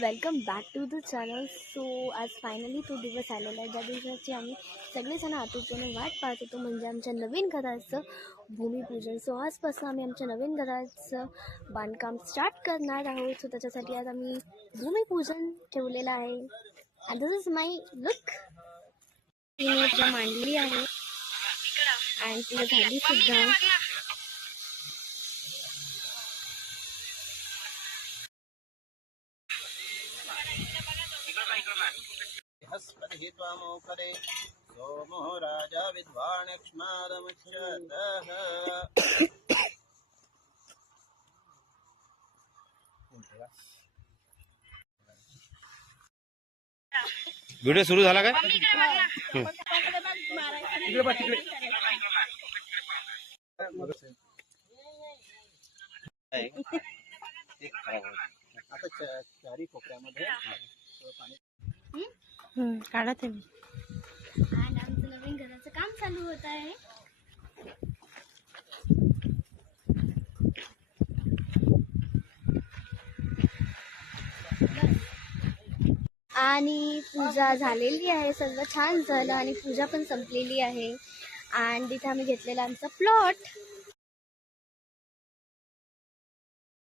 Welcome back to the channel. So आज finally तो दिवस आलेला आहे ज्या दिवसाची आम्ही सगळेजण आतुरतेने वाट पाहत होतो, म्हणजे आमच्या नवीन घराचं भूमिपूजन. सो आजपासून आम्ही आमच्या नवीन घराचं बांधकाम स्टार्ट करणार आहोत. सो त्याच्यासाठी आज आम्ही भूमिपूजन ठेवलेलं आहे. And this is my look. तिने पूजा मांडली आहे आणि तिला झाली सुद्धा. हस्पतित्वामोकरे सोमो राजा विद्वानक्ष्मादमुच्यतः। व्हिडिओ सुरू झाला काय? आता चारी कोपऱ्यामध्ये काढा ते. आणि आमचं नवीन घराचं काम चालू होत आहे. आणि पूजा झालेली आहे, सर्व छान झालं आणि पूजा पण संपलेली आहे. आणि तिथे आम्ही घेतलेला आमचा प्लॉट.